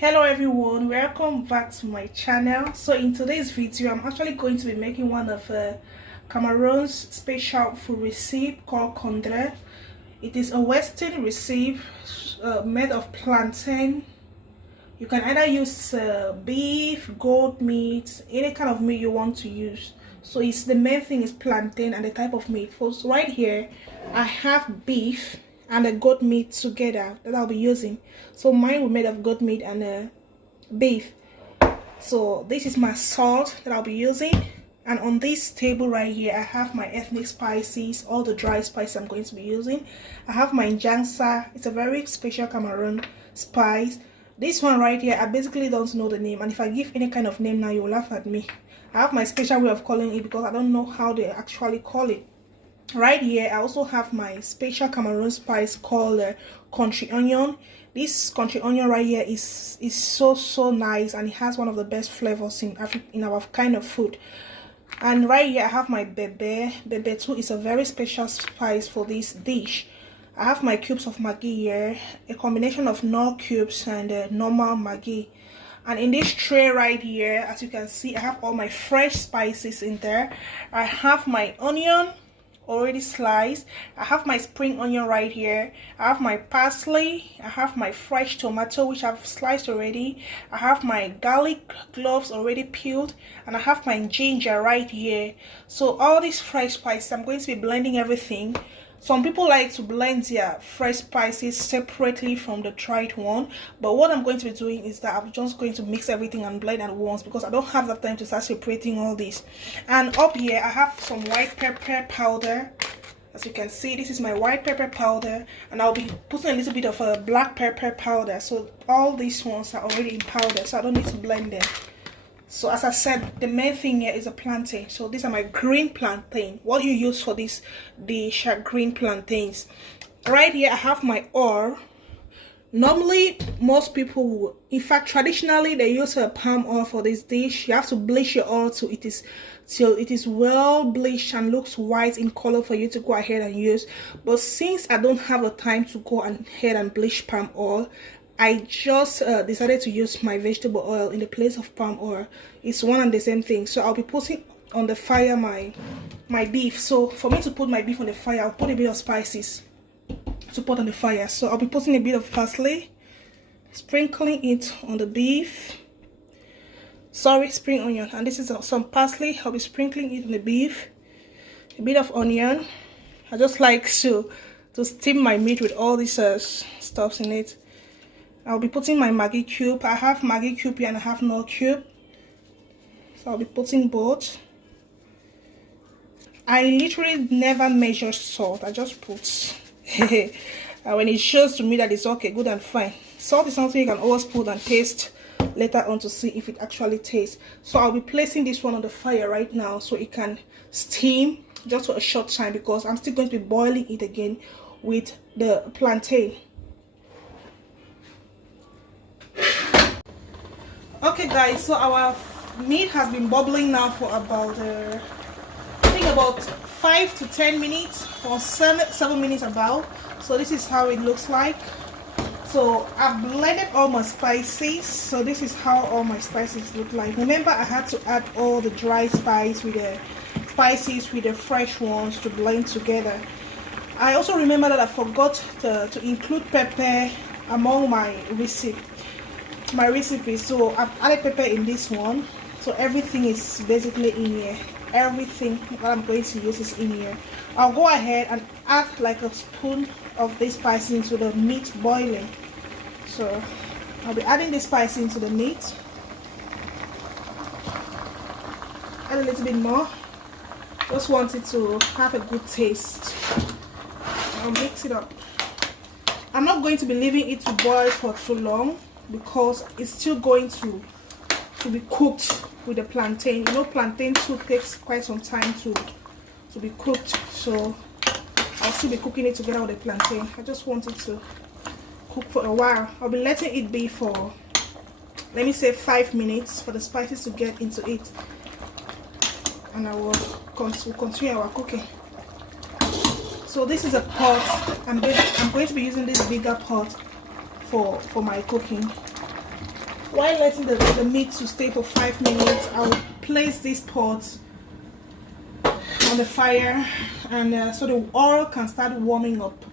Hello everyone, welcome back to my channel. So in today's video I'm actually going to be making one of Cameroon's special food recipe called Kondre. It is a western recipe made of plantain. You can either use beef, goat meat, any kind of meat you want to use. So it's the main thing is plantain and the type of meat. First, right here I have beef and a goat meat together that I'll be using. So mine will be made of goat meat and beef. So this is my salt that I'll be using, and on this table right here I have my ethnic spices, all the dry spices I'm going to be using. I have my njangsa. It's a very special Cameroon spice. This one right here I basically don't know the name, and if I give any kind of name now you will laugh at me. I have my special way of calling it because I don't know how they actually call it. Right here I also have my special Cameroon spice called country onion. This country onion right here is so nice, and it has one of the best flavors in our kind of food. And right here I have my bebe. Bebe too is a very special spice for this dish. I have my cubes of Maggi here, a combination of Knorr cubes and normal Maggi. And in this tray right here, as you can see, I have all my fresh spices in there. I have my onion already sliced. I have my spring onion right here. I have my parsley. I have my fresh tomato which I've sliced already. I have my garlic cloves already peeled, and I have my ginger right here. So all these fresh spices, I'm going to be blending everything. Some people like to blend their fresh spices separately from the dried one, but what I'm going to be doing is that I'm just going to mix everything and blend at once because I don't have that time to start separating all this. And up here I have some white pepper powder. As you can see, this is my white pepper powder, and I'll be putting a little bit of a black pepper powder. So all these ones are already in powder, so I don't need to blend them. So as I said, the main thing here is a plantain. So these are my green plantain. What you use for this dish are green plantains. Right here I have my oil. Normally most people will, in fact traditionally they use a palm oil for this dish. You have to bleach your oil till it is well bleached and looks white in color for you to go ahead and use. But since I don't have the time to go ahead and bleach palm oil, I just decided to use my vegetable oil in the place of palm oil. It's one and the same thing. So I'll be putting on the fire my beef. So for me to put my beef on the fire, I'll put a bit of spices to put on the fire. So I'll be putting a bit of parsley, sprinkling it on the beef. Sorry, spring onion. And this is some parsley. I'll be sprinkling it on the beef. A bit of onion. I just like to steam my meat with all these stuffs in it. I'll be putting my Maggi cube. I have Maggi cube here and I have Knorr cube. So I'll be putting both. I literally never measure salt. I just put. And when it shows to me that it's okay, good and fine. Salt is something you can always put and taste later on to see if it actually tastes. So I'll be placing this one on the fire right now so it can steam just for a short time, because I'm still going to be boiling it again with the plantain. Okay guys, so our meat has been bubbling now for about I think about 5 to 10 minutes or 7 minutes about. So this is how it looks like. So I've blended all my spices. So this is how all my spices look like. Remember, I had to add all the dry spices with the fresh ones to blend together. I also remember that I forgot to include pepper among my recipe. So I've added pepper in this one, so everything is basically in here. Everything that I'm going to use is in here. I'll go ahead and add like a spoon of this spice into the meat boiling. So I'll be adding this spice into the meat. Add a little bit more. Just want it to have a good taste. I'll mix it up. I'm not going to be leaving it to boil for too long, because it's still going to be cooked with the plantain. You know, plantain too takes quite some time to be cooked, so I'll still be cooking it together with the plantain. I just want it to cook for a while. I'll be letting it be for, let me say, 5 minutes for the spices to get into it, and I will continue our cooking. So this is a pot. I'm going to be using this bigger pot for my cooking. While letting the meat to stay for 5 minutes, I'll place this pot on the fire, and so the oil can start warming up.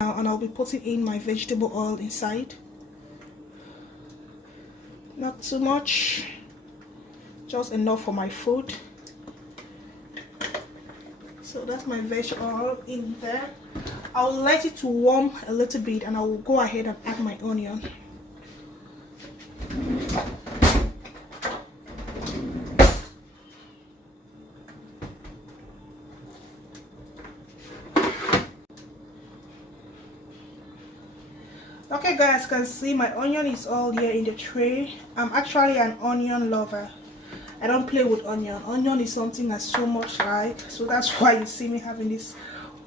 Now, and I'll be putting in my vegetable oil inside. Not too much, just enough for my food. So that's my veg oil in there. I'll let it to warm a little bit, and I will go ahead and add my onion. Okay guys, can see my onion is all here in the tray. I'm actually an onion lover. I don't play with onion. Onion is something I so much like, so that's why you see me having this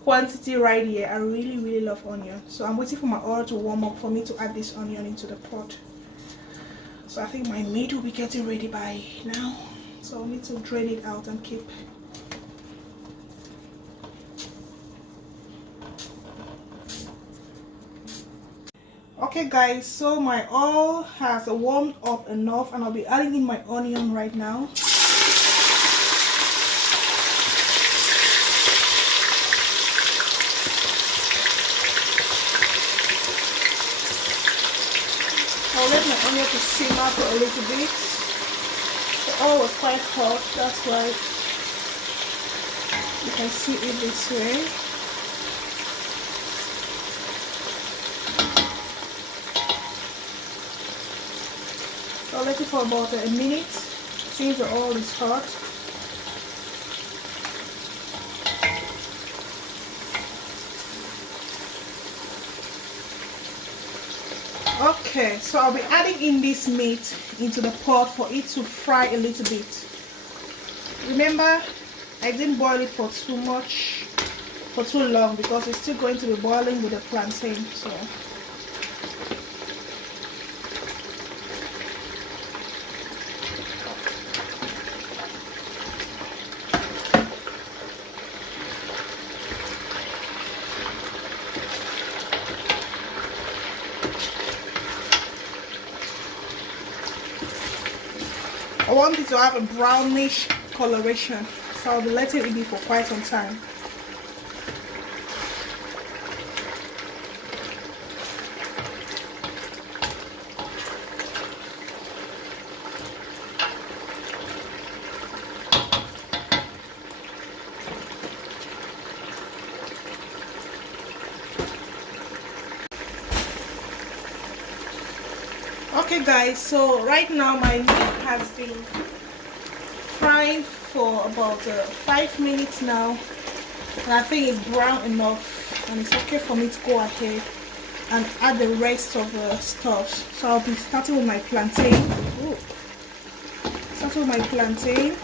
quantity right here. I really love onion. So I'm waiting for my oil to warm up for me to add this onion into the pot. So I think my meat will be getting ready by now, so I need to drain it out and keep. Okay guys, so my oil has warmed up enough, and I'll be adding in my onion right now. I'll let my onion to simmer for a little bit. The oil was quite hot, that's why you can see it this way. So I'll let it for about a minute since the oil is hot. Okay, so I'll be adding in this meat into the pot for it to fry a little bit. Remember, I didn't boil it for too long because it's still going to be boiling with the plantain. So I want it to have a brownish coloration, so I'll be letting it be for quite some time. Okay guys, so right now my meat has been frying for about 5 minutes now, and I think it's brown enough, and it's okay for me to go ahead and add the rest of the stuff. So I'll be starting with my plantain. Ooh. Starting with my plantain.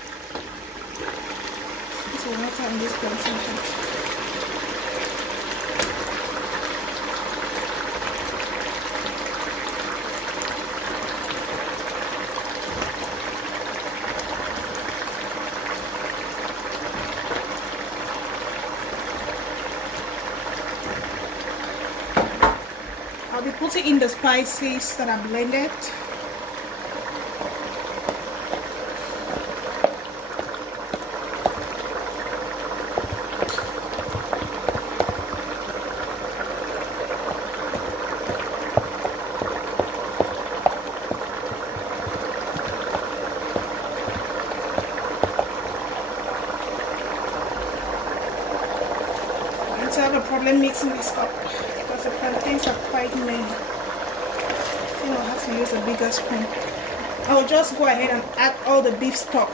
This will water on this plantain. I'll be putting in the spices that I blended. I have a problem mixing this up because the plantains are quite many. I think I'll have to use a bigger spoon. I'll just go ahead and add all the beef stock.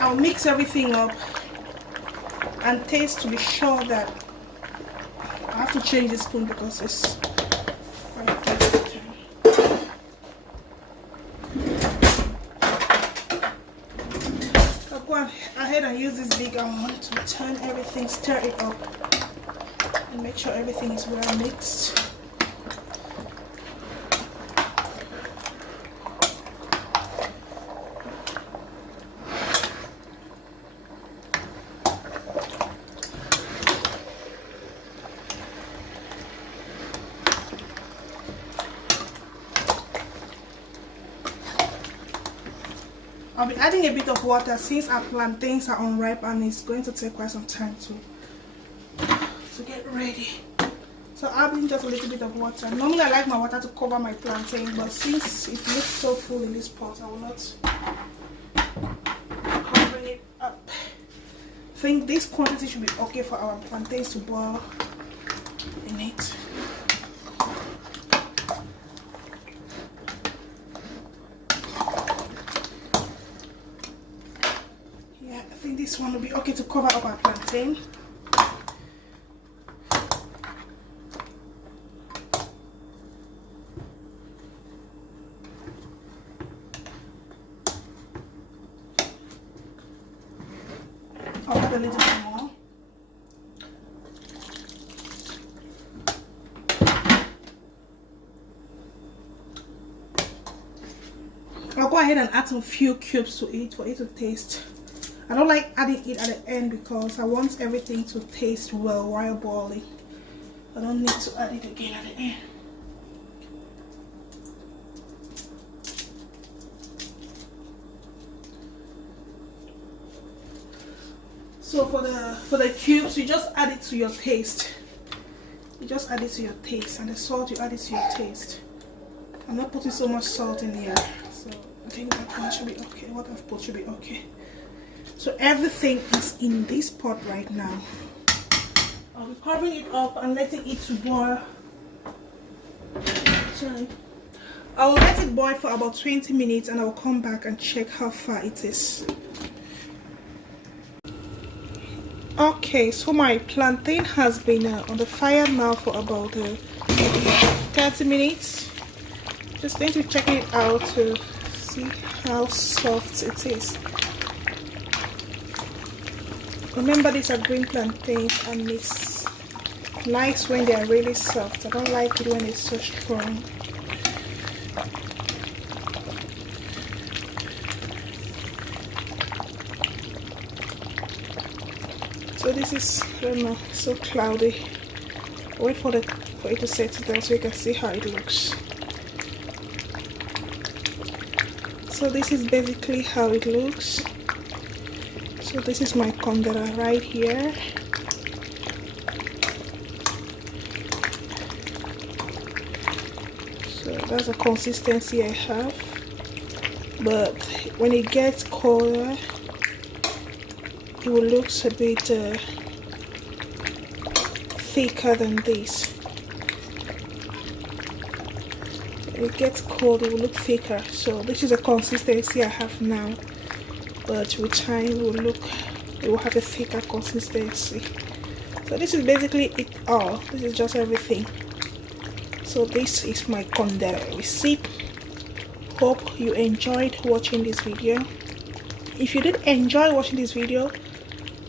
I'll mix everything up and taste to be sure that I have to change the spoon because it's quite tasty. I'll go ahead and use this big one to turn everything, stir it up, and make sure everything is well mixed. I'll be adding a bit of water since our plantains are unripe and it's going to take quite some time to get ready. So I'll add just a little bit of water. Normally I like my water to cover my plantain, but since it looks so full in this pot, I will not cover it up. I think this quantity should be okay for our plantains to boil in it. Yeah, I think this one will be okay to cover up our plantain. I'll add a little bit more. I'll go ahead and add some few cubes to it for it to taste. I don't like adding it at the end because I want everything to taste well while boiling. I don't need to add it again at the end. So for the cubes, you just add it to your taste. You just add it to your taste, and the salt you add it to your taste. I'm not putting so much salt in here, so I think that one should be okay. What I've put should be okay. So everything is in this pot right now. I'll be covering it up and letting it to boil. Sorry. I'll let it boil for about 20 minutes and I'll come back and check how far it is. Okay, so my plantain has been on the fire now for about 30 minutes. Just going to check it out to see how soft it is. Remember, these are green plantains and it's nice when they are really soft. I don't like it when it's so strong. So this is, I don't know, so cloudy. Wait for it to set down so you can see how it looks. So this is basically how it looks. So this is my Kondre right here. So that's the consistency I have. But when it gets colder, it will look a bit thicker than this. When it gets cold, it will look thicker. So this is the consistency I have now, but with time it will have a thicker consistency. So this is basically it all. This is just everything. So this is my Kondre recipe. Hope you enjoyed watching this video. If you did enjoy watching this video,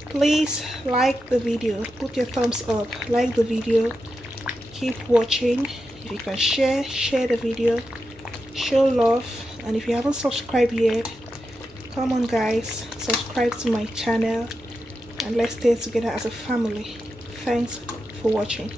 please like the video, put your thumbs up, like the video, keep watching. If you can share the video, show love, and if you haven't subscribed yet, come on guys, subscribe to my channel and let's stay together as a family. Thanks for watching.